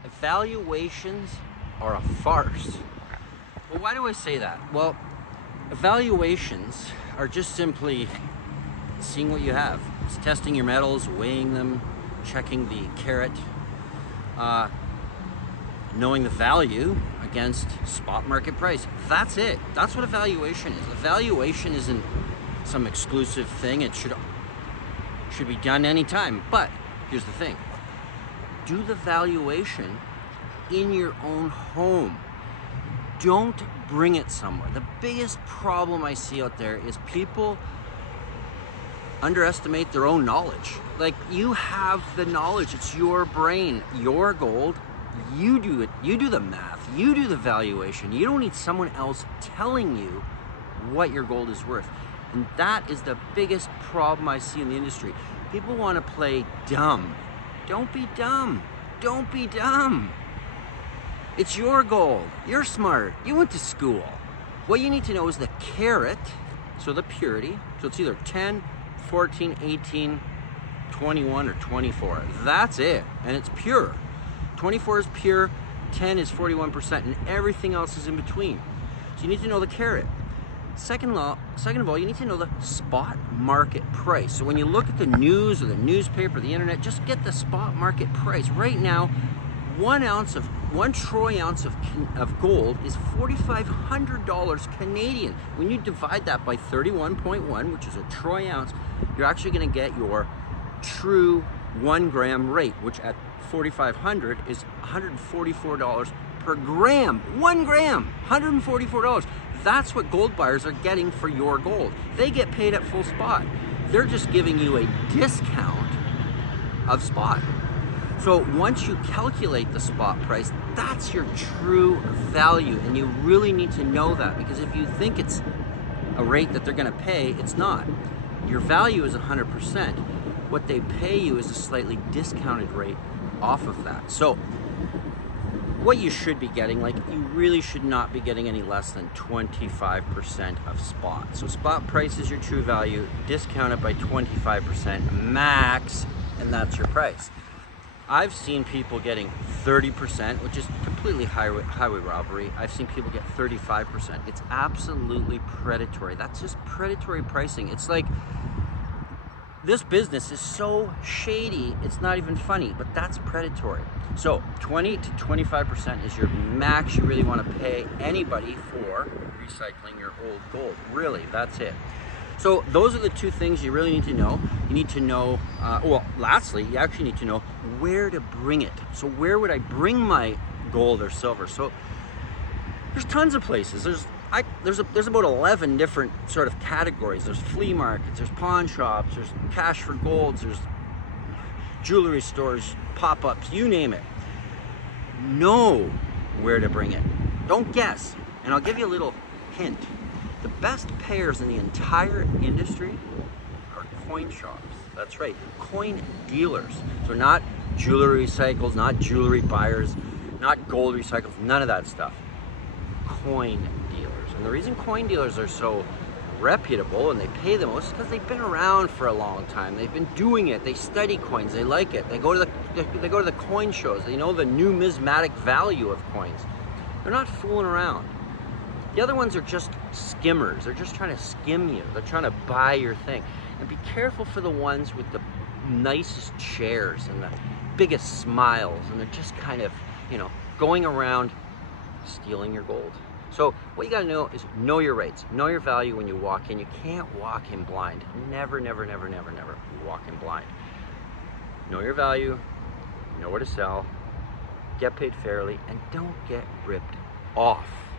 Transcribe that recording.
Evaluations are a farce. Well, why do I say that? Well, evaluations are just simply seeing what you have. It's testing your metals, weighing them, checking the carat, knowing the value against spot market price. That's it. That's what a valuation is. A valuation isn't some exclusive thing. It should be done anytime. But here's the thing. Do the valuation in your own home. Don't bring it somewhere. The biggest problem I see out there is people underestimate their own knowledge. Like, you have the knowledge. It's your brain, your gold. You do it. You do the math. You do the valuation. You don't need someone else telling you what your gold is worth. And that is the biggest problem I see in the industry. People want to play dumb. Don't be dumb. Don't be dumb. It's your gold. You're smart. You went to school. What you need to know is the carat, so the purity. So it's either 10, 14, 18, 21, or 24. That's it. And it's pure. 24 is pure, 10 is 41%, and everything else is in between. So you need to know the carat. Second of all, you need to know the spot market price. So when you look at the news or the newspaper, the internet, just get the spot market price. Right now, 1 troy ounce of gold is $4,500 Canadian. When you divide that by 31.1, which is a troy ounce, you're actually going to get your true 1 gram rate, which at 4,500 is $144 per gram. 1 gram, $144. That's what gold buyers are getting for your gold. They get paid at full spot. They're just giving you a discount of spot. So once you calculate the spot price, that's your true value, and you really need to know that, because if you think it's a rate that they're going to pay, it's not. Your value is 100%. What they pay you is a slightly discounted rate off of that. So what you should be getting, like, you really should not be getting any less than 25% of spot. So spot price is your true value, discounted by 25% max, and that's your price. I've seen people getting 30%, which is completely highway robbery. I've seen people get 35%. It's absolutely predatory. That's just predatory pricing. It's like, this business is so shady, it's not even funny, but that's predatory. So 20 to 25% is your max you really want to pay anybody for recycling your old gold. Really, that's it. So those are the two things you really need to know. You need to know, well, lastly, you actually need to know where to bring it. So where would I bring my gold or silver? So there's tons of places. There's about 11 different sort of categories. There's flea markets, there's pawn shops, there's cash for golds, there's jewelry stores, pop-ups, you name it. Know where to bring it. Don't guess. And I'll give you a little hint. The best payers in the entire industry are coin shops. That's right, coin dealers. So not jewelry recycles, not jewelry buyers, not gold recycles, none of that stuff. Coin dealers. And the reason coin dealers are so reputable and they pay the most is because they've been around for a long time. They've been doing it. They study coins. They like it. They go to the coin shows. They know the numismatic value of coins. They're not fooling around. The other ones are just skimmers. They're just trying to skim you. They're trying to buy your thing. And be careful for the ones with the nicest chairs and the biggest smiles, and they're just kind of, going around stealing your gold. So what you gotta know is know your rates, know your value when you walk in. You can't walk in blind. Never, never, never, never, never walk in blind. Know your value, know where to sell, get paid fairly, and don't get ripped off.